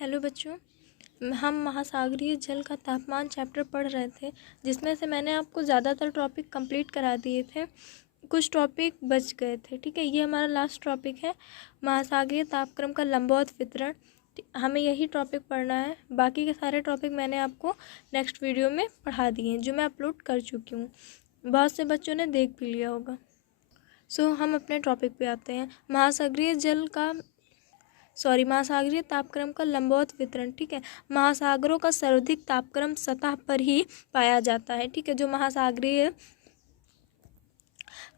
Hello बच्चों, हम महासागरीय जल का तापमान चैप्टर पढ़ रहे थे, जिसमें से मैंने आपको ज़्यादातर टॉपिक कंप्लीट करा दिए थे। कुछ टॉपिक बच गए थे। ठीक है, ये हमारा लास्ट टॉपिक है, महासागरीय तापक्रम का लंबवत वितरण। हमें यही टॉपिक पढ़ना है। बाकी के सारे टॉपिक मैंने आपको नेक्स्ट वीडियो में पढ़ा दिए हैं, जो मैं अपलोड कर चुकी हूँ। बहुत से बच्चों ने देख भी लिया होगा। हम अपने टॉपिक पे आते हैं। महासागरीय तापक्रम का लंबवत वितरण। ठीक है, महासागरों का सर्वाधिक तापक्रम सतह पर ही पाया जाता है। ठीक है, जो महासागरीय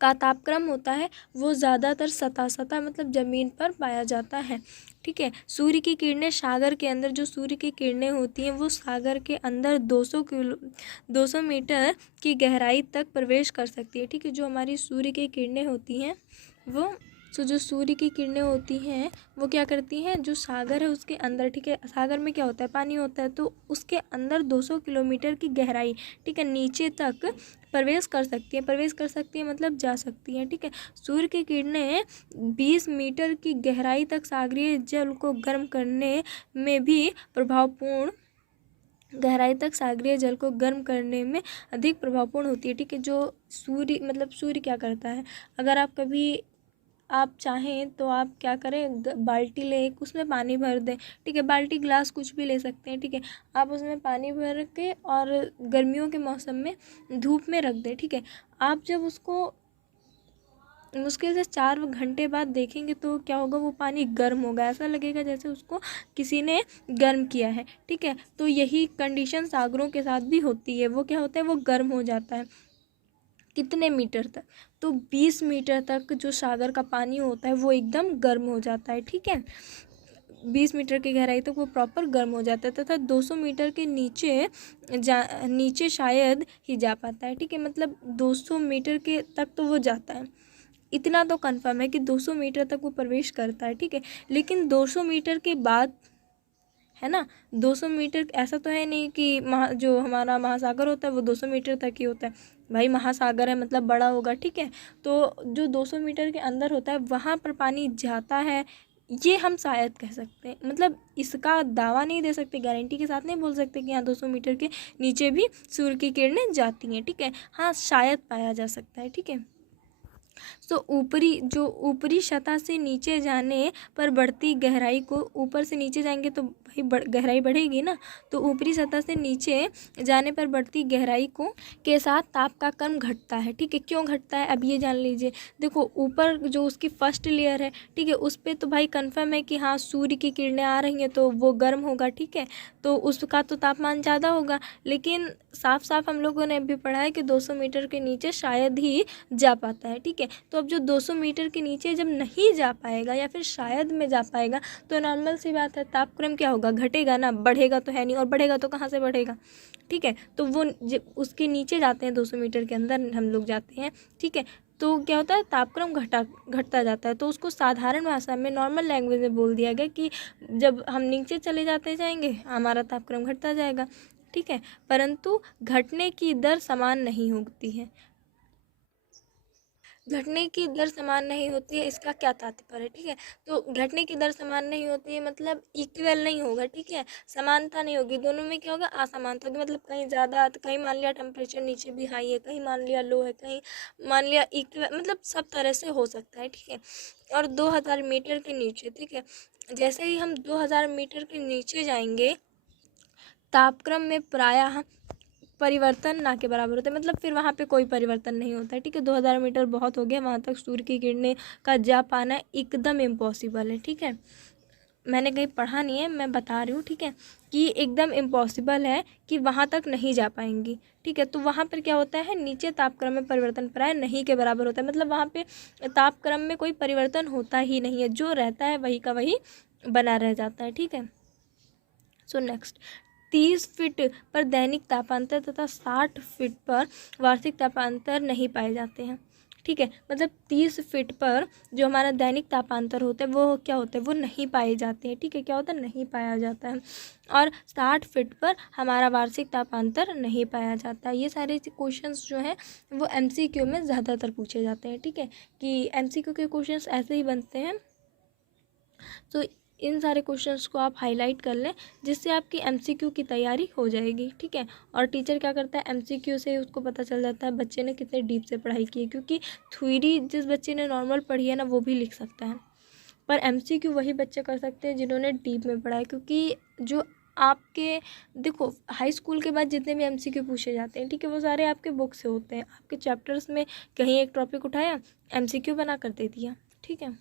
का तापक्रम होता है वो ज़्यादातर सतह मतलब ज़मीन पर पाया जाता है। ठीक है, सूर्य की किरणें सागर के अंदर, जो सूर्य की किरणें होती हैं वो सागर के अंदर 200 मीटर की गहराई तक प्रवेश कर सकती है। ठीक है, जो हमारी सूर्य की किरणें होती हैं जो सूर्य की किरणें होती हैं वो क्या करती हैं, जो सागर है उसके अंदर, ठीक है, सागर में क्या होता है, पानी होता है, तो उसके अंदर 200 किलोमीटर की गहराई, ठीक है, नीचे तक प्रवेश कर सकती है मतलब जा सकती हैं। ठीक है, सूर्य की किरणें 20 मीटर की गहराई तक सागरीय जल को गर्म करने में भी अधिक प्रभावपूर्ण होती है। ठीक है, जो सूर्य क्या करता है, अगर आप चाहें तो आप क्या करें, बाल्टी ले, उसमें पानी भर दें। ठीक है, बाल्टी, ग्लास, कुछ भी ले सकते हैं। ठीक है, आप उसमें पानी भर के और गर्मियों के मौसम में धूप में रख दें। ठीक है, आप जब उसको मुश्किल से 4 घंटे बाद देखेंगे तो क्या होगा, वो पानी गर्म होगा, ऐसा लगेगा जैसे उसको किसी ने गर्म किया है। ठीक है, तो यही कंडीशन सागरों के साथ भी होती है। वो क्या होता है, वो गर्म हो जाता है। कितने मीटर तक, तो 20 मीटर तक जो सागर का पानी होता है वो एकदम गर्म हो जाता है। ठीक है, 20 मीटर की गहराई तक वो प्रॉपर गर्म हो जाता है, तथा 200 मीटर के नीचे शायद ही जा पाता है। ठीक है, मतलब 200 मीटर के तक तो वो जाता है, इतना तो कंफर्म है कि 200 मीटर तक वो प्रवेश करता है। ठीक है, लेकिन 200 मीटर के बाद है ना, 200 मीटर ऐसा तो है नहीं कि जो हमारा महासागर होता है वो 200 मीटर तक ही होता है। भाई, महासागर है मतलब बड़ा होगा। ठीक है, तो जो 200 मीटर के अंदर होता है वहाँ पर पानी जाता है, ये हम शायद कह सकते हैं। मतलब इसका दावा नहीं दे सकते, गारंटी के साथ नहीं बोल सकते कि हाँ 200 मीटर के नीचे भी सूर्य की किरणें जाती हैं। ठीक है, हाँ शायद पाया जा सकता है। ठीक है, तो ऊपरी सतह से नीचे जाने पर बढ़ती गहराई को, ऊपर से नीचे जाएंगे तो भाई गहराई बढ़ेगी ना, तो ऊपरी सतह से नीचे जाने पर बढ़ती गहराई के साथ ताप का क्रम घटता है। ठीक है, क्यों घटता है अब ये जान लीजिए। देखो, ऊपर जो उसकी फर्स्ट लेयर है, ठीक है, उस पर तो भाई कंफर्म है कि हाँ सूर्य की किरणें आ रही हैं तो वो गर्म होगा। ठीक है, तो उसका तो तापमान ज़्यादा होगा, लेकिन साफ साफ हम लोगों ने अभी पढ़ा है कि 200 मीटर के नीचे शायद ही जा पाता है। ठीक है, तो अब जो 200 मीटर के नीचे जब नहीं जा पाएगा या फिर शायद में जा पाएगा, तो नॉर्मल सी बात है, तापक्रम क्या होगा, घटेगा ना, बढ़ेगा तो है नहीं, और बढ़ेगा तो कहाँ से बढ़ेगा। ठीक है, तो वो उसके नीचे जाते हैं, 200 मीटर के अंदर हम लोग जाते हैं। ठीक है, तो क्या होता है, तापक्रम घटता जाता है। तो उसको साधारण भाषा में, नॉर्मल लैंग्वेज में बोल दिया गया कि जब हम नीचे चले जाते जाएंगे हमारा तापक्रम घटता जाएगा। ठीक है, परंतु घटने की दर समान नहीं होती है। घटने की दर समान नहीं होती है, इसका क्या तात्पर्य है। ठीक है, तो घटने की दर समान नहीं होती है मतलब इक्वल नहीं होगा। ठीक है, समानता नहीं होगी, दोनों में क्या होगा, असमानता होगी। मतलब कहीं ज़्यादा, तो कहीं मान लिया टेम्परेचर नीचे भी हाई है, कहीं मान लिया लो है, कहीं मान लिया इक्वल, मतलब सब तरह से हो सकता है। ठीक है, और 2000 मीटर के नीचे, ठीक है, जैसे ही हम 2000 मीटर के नीचे जाएंगे, तापक्रम में प्रायः परिवर्तन ना के बराबर होता है, मतलब फिर वहाँ पे कोई परिवर्तन नहीं होता है। ठीक है, 2000 मीटर बहुत हो गया, वहाँ तक सूर्य की किरणें का जा पाना एकदम इम्पॉसिबल है। ठीक है, मैंने कहीं पढ़ा नहीं है, मैं बता रही हूँ। ठीक है, कि एकदम इम्पॉसिबल है कि वहाँ तक नहीं जा पाएंगी। ठीक है, तो वहाँ पर क्या होता है, नीचे तापक्रम में परिवर्तन प्राय नहीं के बराबर होता है, मतलब वहाँ पे तापक्रम में कोई परिवर्तन होता ही नहीं है, जो रहता है वही का वही बना रह जाता है। ठीक है, सो नेक्स्ट, 30 फीट पर दैनिक तापांतर तथा 60 फीट पर वार्षिक तापांतर नहीं पाए जाते हैं। ठीक है, मतलब 30 फीट पर जो हमारा दैनिक तापांतर होता है वो क्या होता है, वो नहीं पाए जाते हैं। ठीक है, क्या होता है, नहीं पाया जाता है। और 60 फीट पर हमारा वार्षिक तापांतर नहीं पाया जाता है। ये सारे क्वेश्चंस जो हैं वो MCQ में ज़्यादातर पूछे जाते हैं। ठीक है, कि MCQ के क्वेश्चंस ऐसे ही बनते हैं। तो इन सारे क्वेश्चंस को आप हाईलाइट कर लें, जिससे आपकी एमसीक्यू की तैयारी हो जाएगी, ठीक है। और टीचर क्या करता है, एमसीक्यू से उसको पता चल जाता है बच्चे ने कितने डीप से पढ़ाई की है, क्योंकि थ्योरी जिस बच्चे ने नॉर्मल पढ़ी है ना वो भी लिख सकता है, पर एमसीक्यू वही बच्चे कर सकते हैं जिन्होंने डीप में पढ़ा है। क्योंकि जो आपके देखो हाई स्कूल के बाद जितने भी एमसीक्यू पूछे जाते हैं, ठीक है, वो सारे आपके बुक से होते हैं, आपके चैप्टर्स में कहीं एक टॉपिक उठाया, एमसीक्यू बना कर दे दिया, ठीक है।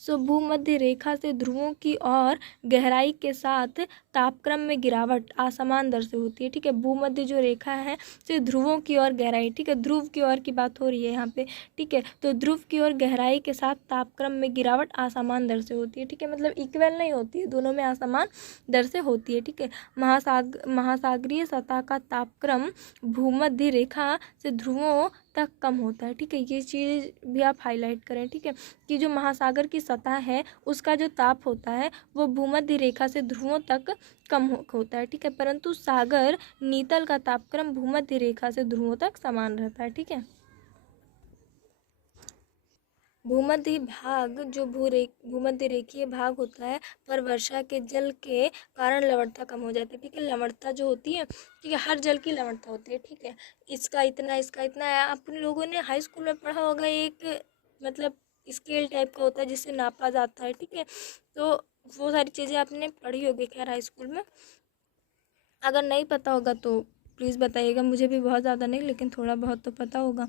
सो भूमध्य रेखा से ध्रुवों की ओर गहराई के साथ तापक्रम में गिरावट असमान दर से होती है, ठीक है। भूमध्य जो रेखा है से ध्रुवों की ओर गहराई, ठीक है, ध्रुव की ओर की बात हो रही है यहाँ पे, ठीक है। तो ध्रुव की ओर गहराई के साथ तापक्रम में गिरावट असमान दर से होती है, ठीक है, मतलब इक्वल नहीं होती है, दोनों में असमान दर से होती है, ठीक है। महासागरीय सतह का तापक्रम भूमध्य रेखा से ध्रुवों तक कम होता है, ठीक है। ये चीज़ भी आप हाईलाइट करें, ठीक है, कि जो महासागर की सतह है उसका जो ताप होता है वो भूमध्य रेखा से ध्रुवों तक कम होता है, ठीक है, परंतु सागर नीतल का तापक्रम भूमध्य रेखा से ध्रुवों तक समान रहता है, ठीक है। भूमध्य भाग जो भूमध्य रेखीय भाग होता है पर वर्षा के जल के कारण लवणता कम हो जाती है, ठीक है। लवणता जो होती है, ठीक है, हर जल की लवणता होती है, ठीक है, इसका इतना है। आप लोगों ने हाई स्कूल में पढ़ा होगा, एक मतलब स्केल टाइप का होता है जिससे नापा जाता है, ठीक है। तो वो सारी चीज़ें आपने पढ़ी होगी खैर हाई स्कूल में, अगर नहीं पता होगा तो प्लीज़ बताइएगा, मुझे भी बहुत ज़्यादा नहीं लेकिन थोड़ा बहुत तो पता होगा,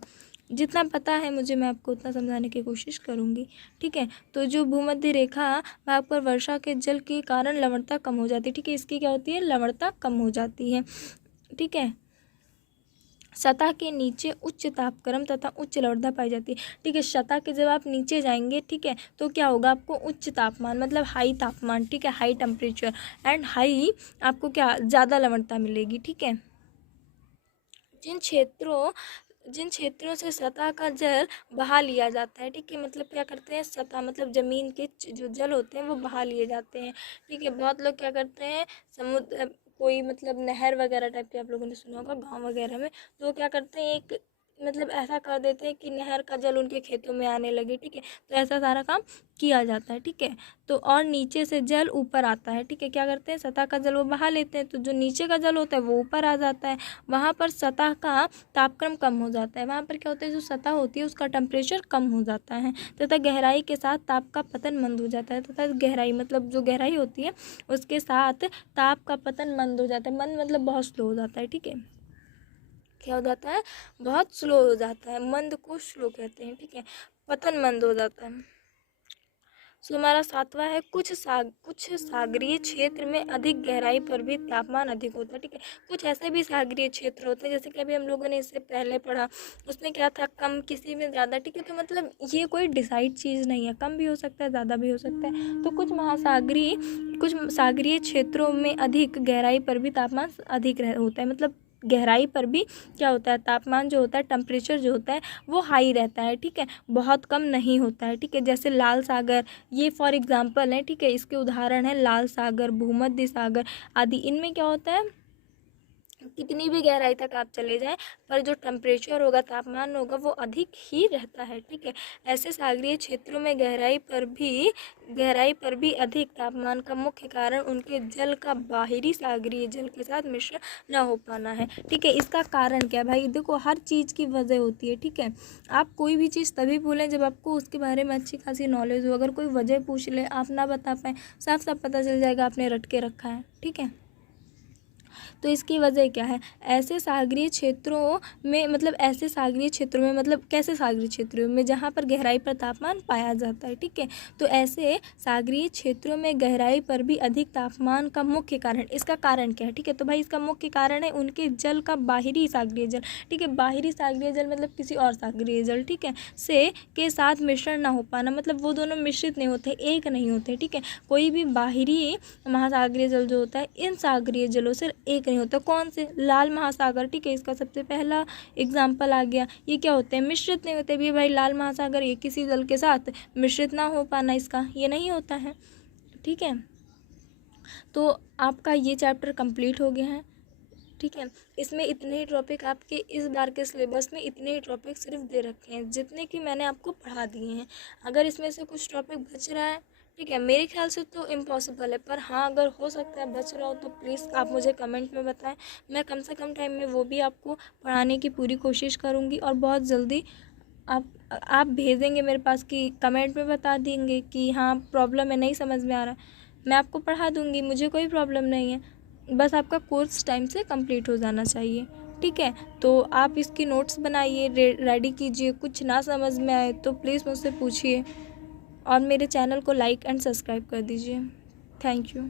जितना पता है मुझे मैं आपको उतना समझाने की कोशिश करूँगी, ठीक है। तो जो भूमध्य रेखा भाग पर वर्षा के जल के कारण लवणता कम हो जाती है, ठीक है, इसकी क्या होती है, लवणता कम हो जाती है, ठीक है। सतह के नीचे उच्च तापक्रम तथा उच्च लवणता पाई जाती है, ठीक है। सतह के जब आप नीचे जाएंगे, ठीक है, तो क्या होगा, आपको उच्च तापमान मतलब हाई तापमान, ठीक है, हाई टेम्परेचर एंड हाई आपको क्या ज़्यादा लवणता मिलेगी, ठीक है। जिन क्षेत्रों से सतह का जल बहा लिया जाता है, ठीक है, मतलब क्या करते हैं, सतह मतलब ज़मीन के जो जल होते हैं वो बहा लिए जाते हैं, ठीक है। बहुत लोग क्या करते हैं, समुद्र कोई मतलब नहर वगैरह टाइप के आप लोगों ने सुना होगा गांव वगैरह में, तो वो क्या करते हैं, एक मतलब ऐसा कर देते हैं कि नहर का जल उनके खेतों में आने लगे, ठीक है, तो ऐसा सारा काम किया जाता है, ठीक है। तो और नीचे से जल ऊपर आता है, ठीक है, क्या करते हैं, सतह का जल वो बहा लेते हैं, तो जो नीचे का जल होता है वो ऊपर आ जाता है, वहाँ पर सतह का तापक्रम कम हो जाता है, वहाँ पर क्या होता है, जो सतह होती है उसका टेम्परेचर कम हो जाता है तथा गहराई के साथ ताप का पतन मंद हो जाता है, तथा गहराई मतलब जो गहराई होती है उसके साथ ताप का पतन मंद हो जाता है, मंद मतलब बहुत स्लो हो जाता है, ठीक है, क्या हो जाता है, बहुत स्लो हो जाता है, मंद को स्लो कहते हैं, ठीक है, पतन मंद हो जाता है। सो हमारा सातवां है, कुछ सागरीय क्षेत्र में अधिक गहराई पर भी तापमान अधिक होता है, ठीक है। कुछ ऐसे भी सागरीय क्षेत्र होते हैं जैसे कि अभी हम लोगों ने इससे पहले पढ़ा, उसमें क्या था, कम, किसी में ज़्यादा, ठीक है। तो मतलब ये कोई डिसाइड चीज़ नहीं है, कम भी हो सकता है ज़्यादा भी हो सकता है। तो कुछ सागरीय क्षेत्रों में अधिक गहराई पर भी तापमान अधिक होता है, मतलब गहराई पर भी क्या होता है, तापमान जो होता है, टेम्परेचर जो होता है वो हाई रहता है, ठीक है, बहुत कम नहीं होता है, ठीक है। जैसे लाल सागर, ये फॉर एग्जांपल है, ठीक है, इसके उदाहरण है लाल सागर, भूमध्य सागर आदि। इनमें क्या होता है, कितनी भी गहराई तक आप चले जाएं पर जो टेम्परेचर होगा, तापमान होगा, वो अधिक ही रहता है, ठीक है। ऐसे सागरीय क्षेत्रों में गहराई पर भी अधिक तापमान का मुख्य कारण उनके जल का बाहरी सागरीय जल के साथ मिश्रण न हो पाना है, ठीक है। इसका कारण क्या है भाई, देखो हर चीज़ की वजह होती है, ठीक है। आप कोई भी चीज़ तभी बोलें जब आपको उसके बारे में अच्छी खासी नॉलेज हो, अगर कोई वजह पूछ ले आप ना बता पाएँ, साफ साफ पता चल जाएगा आपने रट के रखा है, ठीक है। तो इसकी वजह क्या है, ऐसे सागरीय क्षेत्रों में मतलब कैसे सागरीय क्षेत्रों में जहाँ पर गहराई पर तापमान पाया जाता है, ठीक है। तो ऐसे सागरीय क्षेत्रों में गहराई पर भी अधिक तापमान का मुख्य कारण, इसका कारण क्या है, ठीक है। तो भाई इसका मुख्य कारण है उनके जल का बाहरी सागरीय जल, ठीक है, बाहरी सागरीय जल मतलब किसी और सागरीय जल, ठीक है, से के साथ मिश्रण ना हो पाना, मतलब वो दोनों मिश्रित नहीं होते, एक नहीं होते, ठीक है। कोई भी बाहरी महासागरीय जल जो होता है इन सागरीय जलों से एक नहीं होता, कौन से, लाल महासागर, ठीक है, इसका सबसे पहला एग्जाम्पल आ गया। ये क्या होते हैं, मिश्रित नहीं होते भी भाई, लाल महासागर ये किसी जल के साथ मिश्रित ना हो पाना, इसका ये नहीं होता है, ठीक है। तो आपका ये चैप्टर कंप्लीट हो गया है, ठीक है। इसमें इतने ही टॉपिक आपके इस बार के सिलेबस में इतने ही टॉपिक सिर्फ दे रखे हैं जितने कि मैंने आपको पढ़ा दिए हैं। अगर इसमें से कुछ टॉपिक बच रहा है, ठीक है, मेरे ख्याल से तो इम्पॉसिबल है, पर हाँ अगर हो सकता है बच रहा हो तो प्लीज़ आप मुझे कमेंट में बताएं। मैं कम से कम टाइम में वो भी आपको पढ़ाने की पूरी कोशिश करूँगी और बहुत जल्दी आप भेजेंगे मेरे पास कि कमेंट में बता देंगे कि हाँ प्रॉब्लम है, नहीं समझ में आ रहा, मैं आपको पढ़ा दूँगी, मुझे कोई प्रॉब्लम नहीं है। बस आपका कोर्स टाइम से कंप्लीट हो जाना चाहिए, ठीक है। तो आप इसकी नोट्स बनाइए, रेडी कीजिए, कुछ ना समझ में आए तो प्लीज़ मुझसे पूछिए और मेरे चैनल को लाइक एंड सब्सक्राइब कर दीजिए। Thank you.